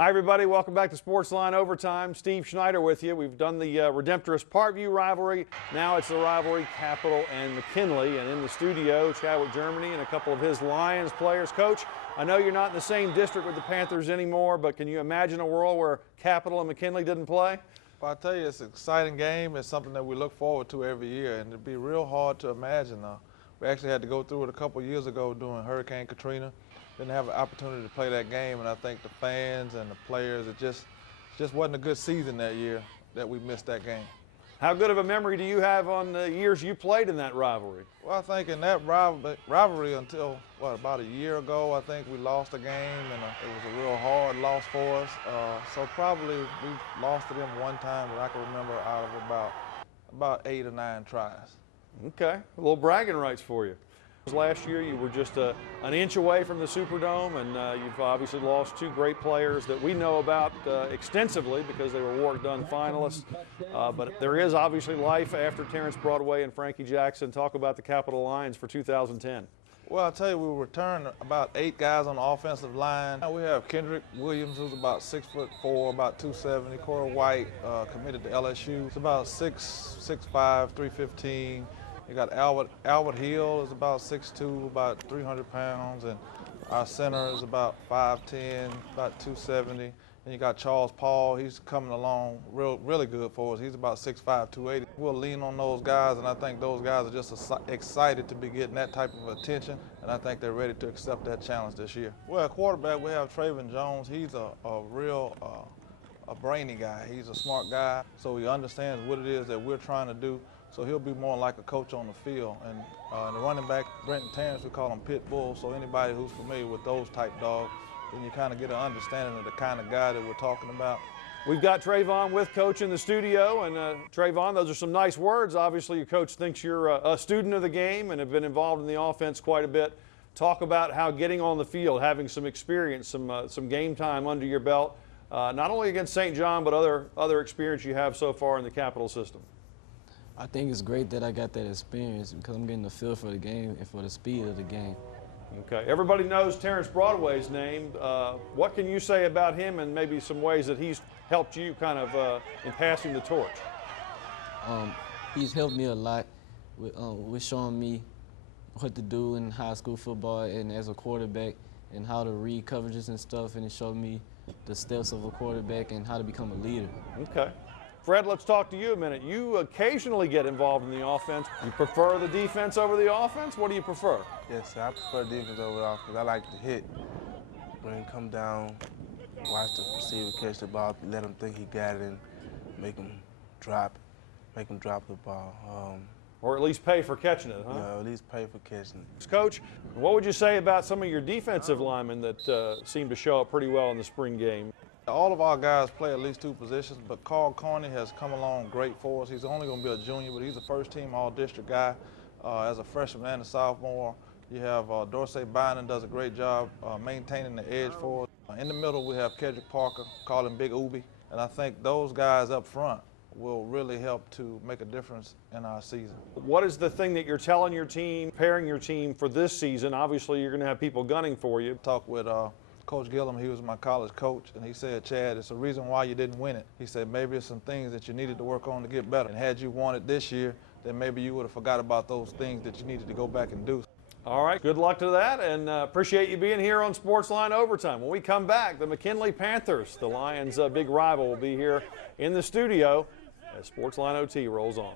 Hi, everybody. Welcome back to Sportsline Overtime. Steve Schneider with you. We've done the Redemptorist Parkview rivalry. Now it's the rivalry Capital and McKinley. And in the studio, Chadwick Germany and a couple of his Lions players. Coach, I know you're not in the same district with the Panthers anymore, but can you imagine a world where Capital and McKinley didn't play? Well, I tell you, it's an exciting game. It's something that we look forward to every year, and it'd be real hard to imagine. We actually had to go through it a couple years ago during Hurricane Katrina. Didn't have an opportunity to play that game, and I think the fans and the players, it just wasn't a good season that year that we missed that game. How good of a memory do you have on the years you played in that rivalry? Well, I think in that rivalry until, about a year ago, I think we lost a game, and it was a real hard loss for us. So probably we lost to them one time that I can remember out of about 8 or 9 tries. Okay, a little bragging rights for you. Last year you were just an inch away from the Superdome, and you've obviously lost 2 great players that we know about extensively because they were Warrick Dunn finalists. But there is obviously life after Terrence Broadway and Frankie Jackson. Talk about the Capital Lions for 2010. Well, I'll tell you, we returned about 8 guys on the offensive line. We have Kendrick Williams, who's about 6'4", about 270. Corey White, committed to LSU. He's about 6'5", 315. You got Albert Hill is about 6'2", about 300 pounds, and our center is about 5'10", about 270. And you got Charles Paul, he's coming along really good for us. He's about 6'5", 280. We'll lean on those guys, and I think those guys are just excited to be getting that type of attention, and I think they're ready to accept that challenge this year. Well, at quarterback, we have Trayvon Jones. He's a real brainy guy. He's a smart guy, so he understands what it is that we're trying to do. So he'll be more like a coach on the field. And the running back, Brenton Terrence, we call him Pit Bull. So anybody who's familiar with those type dogs, then you kind of get an understanding of the kind of guy that we're talking about. We've got Trayvon with Coach in the studio. And Trayvon, those are some nice words. Obviously, your coach thinks you're a student of the game and have been involved in the offense quite a bit. Talk about how getting on the field, having some experience, some game time under your belt, not only against St. John, but other experience you have so far in the Capital system. I think it's great that I got that experience because I'm getting the feel for the game and for the speed of the game. Okay, everybody knows Terrence Broadway's name. What can you say about him and maybe some ways that he's helped you kind of in passing the torch? He's helped me a lot with showing me what to do in high school football and as a quarterback and how to read coverages and stuff, and he showed me the steps of a quarterback and how to become a leader. Okay. Fred, let's talk to you a minute. You occasionally get involved in the offense. You prefer the defense over the offense? What do you prefer? Yes, sir. I prefer defense over the offense. I like to hit, bring, come down, watch the receiver catch the ball, let him think he got it, and make him drop the ball. Or at least pay for catching it, huh? Yeah, at least pay for catching it. Coach, what would you say about some of your defensive linemen that seem to show up pretty well in the spring game? All of our guys play at least 2 positions, but Carl Carney has come along great for us. He's only going to be a junior, but he's a first-team all-district guy as a freshman and a sophomore. You have Dorsey Bynum does a great job maintaining the edge for us. In the middle, we have Kedrick Parker, call him Big Ubi, and I think those guys up front will really help to make a difference in our season. What is the thing that you're telling your team, preparing your team for this season? Obviously, you're going to have people gunning for you. Talk with Coach Gillum, he was my college coach, and he said, Chad, it's a reason why you didn't win it. He said, maybe it's some things that you needed to work on to get better. And had you won it this year, then maybe you would have forgot about those things that you needed to go back and do. All right, good luck to that, and appreciate you being here on Sportsline Overtime. When we come back, the McKinley Panthers, the Lions' big rival, will be here in the studio as Sportsline OT rolls on.